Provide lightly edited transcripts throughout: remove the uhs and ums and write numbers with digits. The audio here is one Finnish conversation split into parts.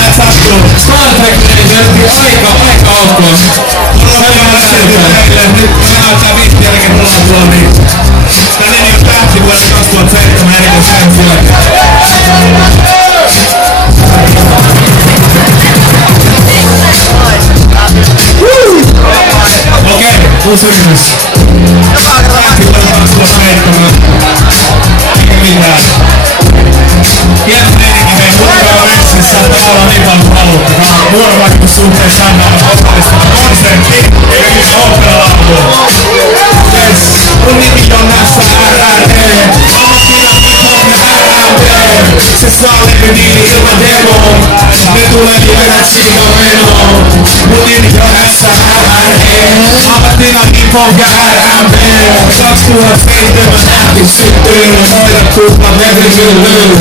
näet sattuu. Star Trek aika ok. Nyt näyttää 5 jälkeen tulla niin. Tää nimi on tähti vuodelta 2007 erikoiskäänsiä. Okei, uusi kysymys. Tähti vuodelta 2007. Eikä mitään. Kielteininkin hei Urkaa Messissä. Täällä on niin paljon haluttu. Tää on vuorovaikutussuhteen Sannalla osallistava konsertti. Eikä nyt opera-laulu. Yes, mun nimi on SRRE. Ammattina hip-hop ja R&B. Se saa levydiili ilman demoa. Ne tulee livenä siitä menoon. Mun nimi on SRRE. Ammattina hip-hop ja R&B. 2007 nähti syttyy. Hoida kuplat levymyllyyn.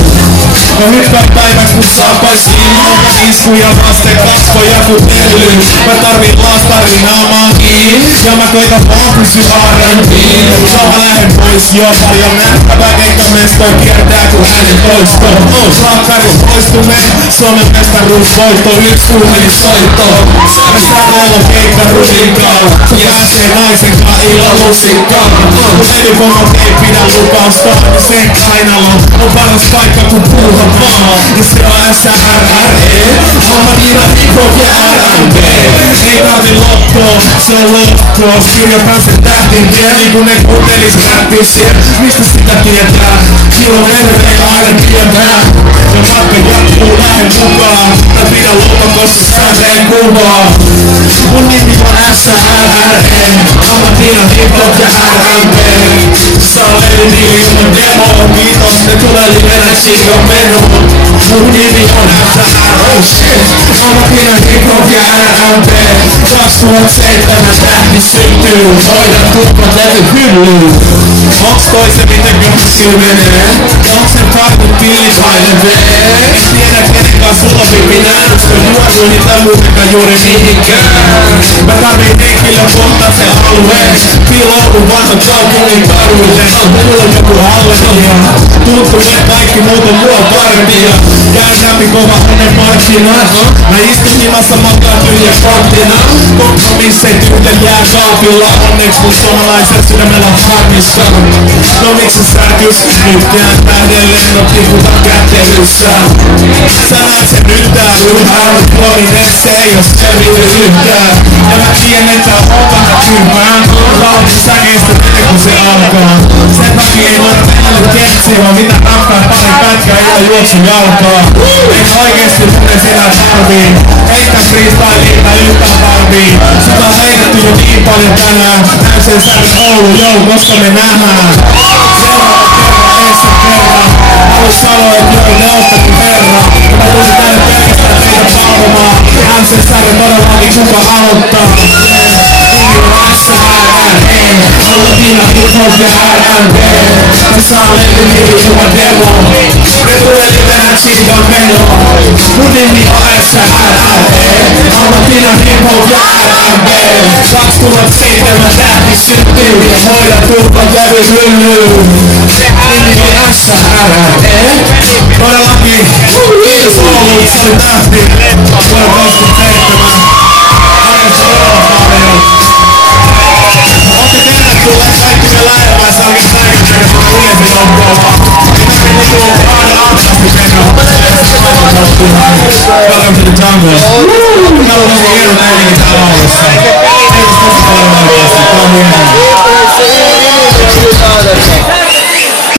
Mä hyppään päiväks mut saappaisiin. Monta iskuja vasten kasvoja kun tellyyn. Mä tarvin lastarin namakiin. Ja mä koitan vaan pysy R&Biin. Mä lähden pois jo paljon nähtävää. Eikä mestoa kiertää kun äänen toisto. Rakkari poistuneen. Suomen mestaruusvoitto. Yks suurin soitto. Mä säännellä keikka rusinkaan. Pääsee naisen kaa illa lusikkaan. Kun levypomo ei pidä lupausta. Niin sen kainalo on paras paikka kun puuha vaan. Ja se on SRRE. Ammattina hip-hop ja R&B. Ei tarvi lottoa, se on lottoa. Kirjoitan sen tähtin kieli kun ne kuuntelis räppisiä. Mistä sitä tietää? Kilometreillä aina tietää. Ja matka jatkuu lähen mukaan. Mä pidän lopakossa säänteen kuvaa. Mun nimi on SRRE. Ammattina hip-hop ja R&B. Saa levydiili ilman demoa. Kiitos, ne tulee livenä siitä menoon. Mun nimi on SRRE. Ammattina hip-hop ja R&B. 2007 tähti syntyy. Hoida kuplat levyhyllyyn. Onks toi se miten kysyy menee? Onks se karkut tilipainevee? En tiedä kenenkaan sulla pipi näytös. Kun juosu niitä muutenkaan juuri mihinkään. Mä tarviin henkilökohtaisen alueen. Piiloudun vanhan kaupungin karuuteen. Mulla on joku halleria. Tuntuu et kaikki muut on mua parempia. Käyn läpi kova onnen markkinat. Mä istun himassa makaa tyhjä konttina. Kompromisseet yhden jää kaapilla. Onneks mun suomalaisen sydämellä harmissa. No miksi särkys nytkään tähdelleen on tiputa kättelyssä. Sä näet sen nyt tää ylhäällä. Prominence ei oo selvity yhtään. Ja mä tien että on vähän tyhmää. Lautin säkeistä ennen kun se alkaa. Sen takia ei voida mennä keksiä. Vaan mitä rappaa pari pätkää ilman juoksun jalkaa. Eiks oikeesti muten sinä tarvii. Eikä freestyliita yhtään tarvii. Sitä on heitetty jo niin paljon tänään. Näin sen särjä Oulu, jou, koska me nähdään. Seuraava kerran, eessä kerran. Halus sanoa, et joo, ne oottakin herra. Mä tulin tänne pelkästään teitä palvomaan. Näin sen särjä todellakin kuka aloittaa. SRRE. Ammattina hip-hop ja R&B. Mä saan levydiili ilman demoa. Ne tulee livenä siitä menoa. Mun nimi on SRRE. Ammattina hip-hop ja R&B. 2007 tähti syntyy. Ja hoida turpat levyhyllyyn. Mun nimi on SRRE. Todellakin kiitos Oulu, se oli tähti. Vuonna 2007. Arvoisa todella paljon. Ootte tervetulleet kaikki me lähemmäs oikeastaan näkyy sun yleisen joukkoon. Mitä me niinku aina aamasti mennään. Welcome to the jungle. Täällä on tosi hieno meininki täällä Oulussa. Kiitos tosi paljon oikeesti.